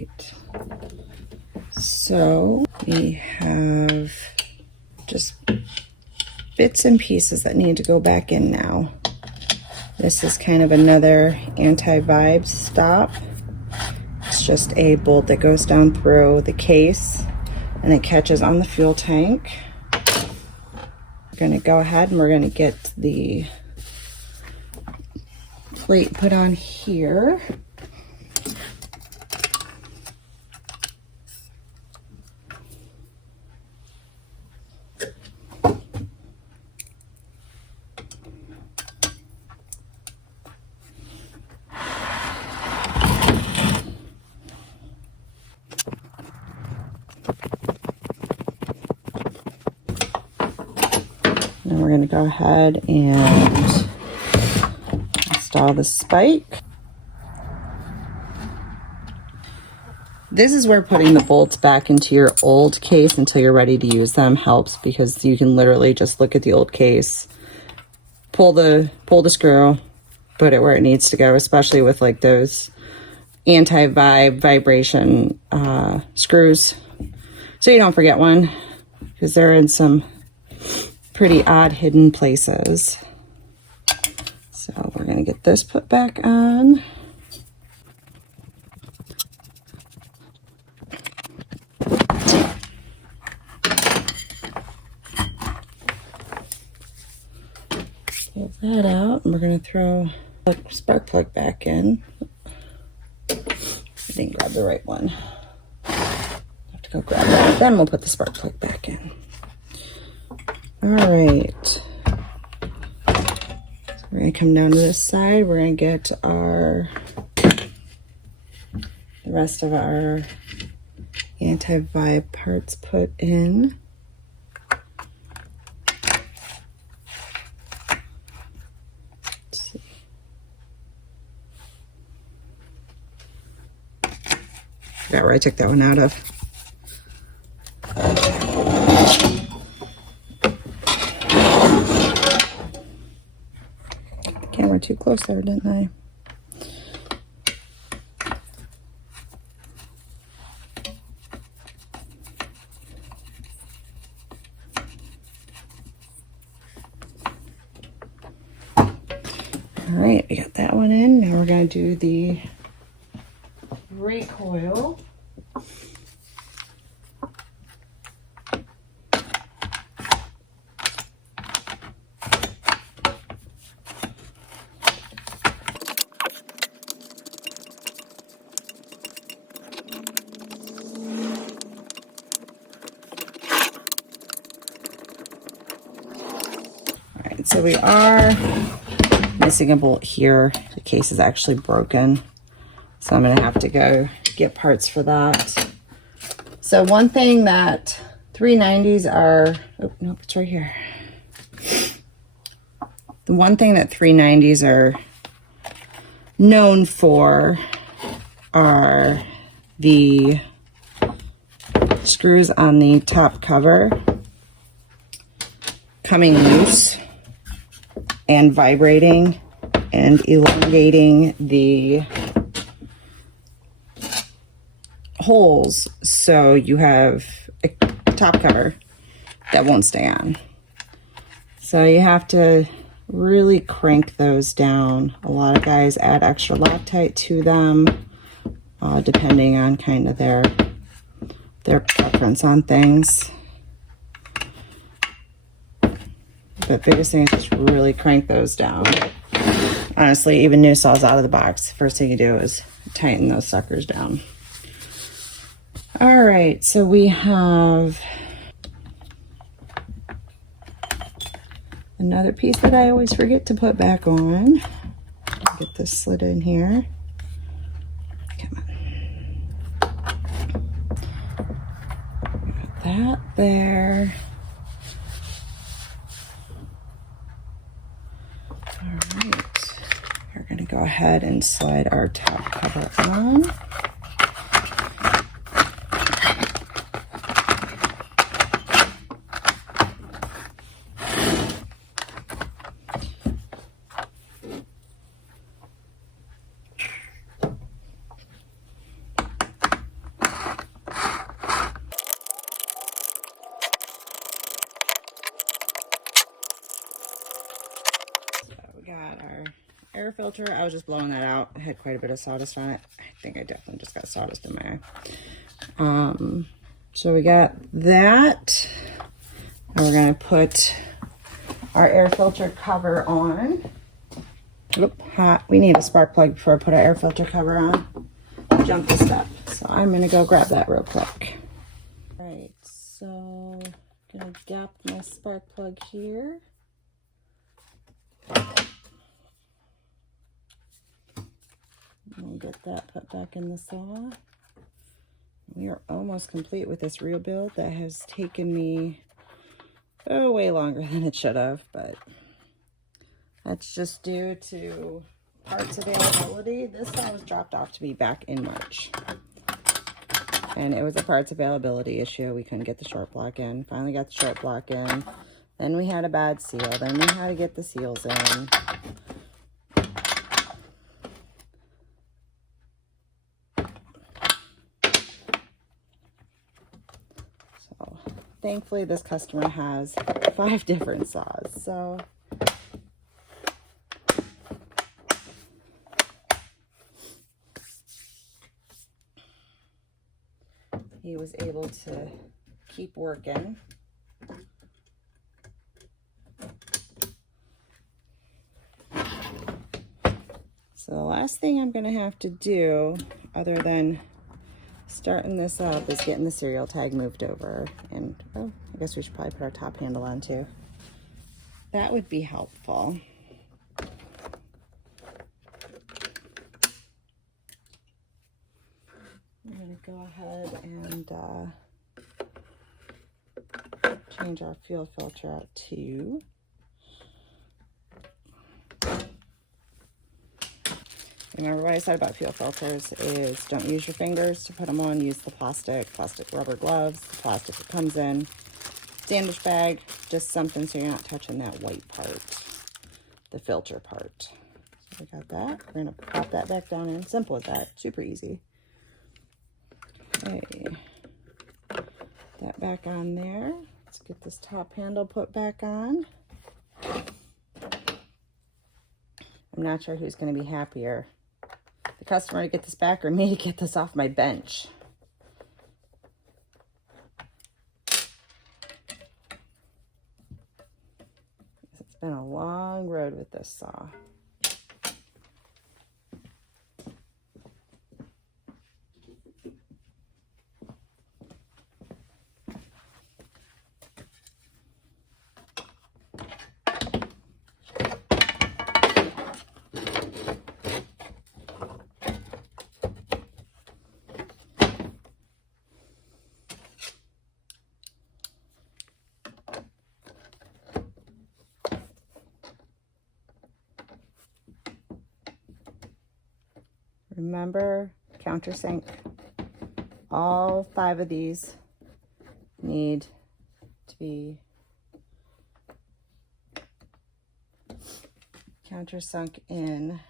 right. So we have just bits and pieces that need to go back in now. This is kind of another anti-vibe stop. It's just a bolt that goes down through the case and it catches on the fuel tank. We're going to go ahead and we're going to get the plate put on here. And we're going to go ahead and install the spike. This is where putting the bolts back into your old case until you're ready to use them helps, because you can literally just look at the old case, pull the screw, put it where it needs to go, especially with like those vibration screws, so you don't forget one, because they're in some pretty odd hidden places. So we're going to get this put back on. Pull that out, and we're going to throw a spark plug back in. I didn't grab the right one. Have to go grab that. Then we'll put the spark plug back in. All right. So we're going to come down to this side. We're going to get the rest of our anti-vibe parts put in. Let's see. Forgot where I took that one out of. Camera too close there, didn't I? All right, we got that one in. Now we're going to do the recoil. So we are missing a bolt here. The case is actually broken, so I'm gonna have to go get parts for that. So one thing that 390s are, oh nope, it's right here. The one thing that 390s are known for are the screws on the top cover coming loose and vibrating and elongating the holes, so you have a top cover that won't stay on. So you have to really crank those down. A lot of guys add extra Loctite to them, depending on kind of their preference on things. But biggest thing is just really crank those down. Honestly, even new saws out of the box, first thing you do is tighten those suckers down. All right, so we have another piece that I always forget to put back on. Get this slid in here. Come on. Got that there. We're going to go ahead and slide our top cover on. filter, I was just blowing that out. I had quite a bit of sawdust on it. I think I definitely just got sawdust in my eye. So we got that. And we're gonna put our air filter cover on. Oop, hot. We need a spark plug before I put our air filter cover on. Jump the step. So I'm gonna go grab that real quick. All right, so I'm gonna gap my spark plug here. We'll get that put back in the saw. We are almost complete with this reel build that has taken me way longer than it should have, but that's just due to parts availability. This saw was dropped off to me back in March, and it was a parts availability issue. We couldn't get the short block in. Finally got the short block in. Then we had a bad seal. Then we had to get the seals in. So thankfully this customer has 5 different saws. So he was able to keep working. So the last thing I'm gonna have to do, other than starting this up, is getting the serial tag moved over. And oh, I guess we should probably put our top handle on too. That would be helpful. I'm gonna go ahead and change our fuel filter out too. Remember what I said about fuel filters is don't use your fingers to put them on. Use the plastic rubber gloves, the plastic that comes in, sandwich bag, just something so you're not touching that white part, the filter part. So we got that. We're gonna pop that back down in. Simple as that, super easy. Okay, that back on there. Let's get this top handle put back on. I'm not sure who's gonna be happier, the customer to get this back or me to get this off my bench. It's been a long road with this saw. Remember, countersink. All 5 of these need to be countersunk in,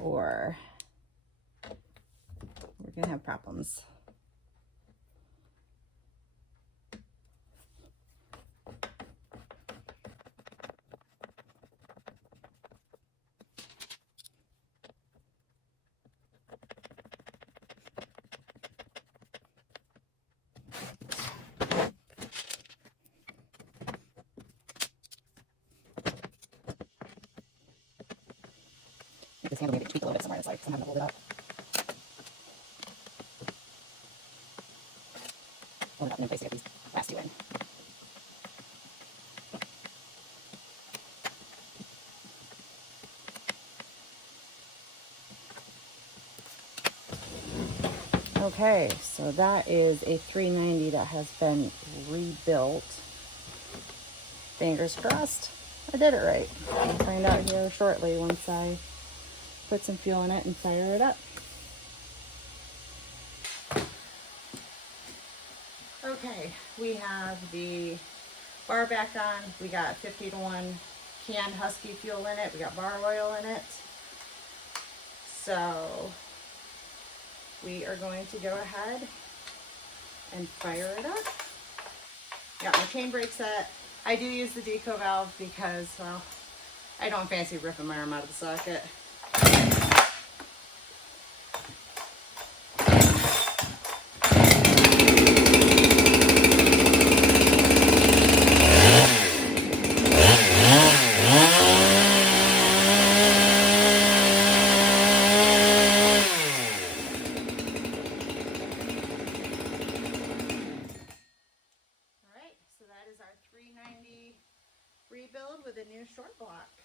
or we're gonna have problems. This handle maybe tweak a little bit somewhere inside because I'm having to hold it up. Hold it up in place to get these last 2 in. Okay, so that is a 390 that has been rebuilt. Fingers crossed, I did it right. We'll find out here shortly once I put some fuel in it and fire it up. Okay, we have the bar back on. We got 50 to 1 canned Husky fuel in it. We got bar oil in it. So we are going to go ahead and fire it up. Got my chain brake set. I do use the deco valve because, well, I don't fancy ripping my arm out of the socket. Alright, so that is our 390 rebuild with a new short block.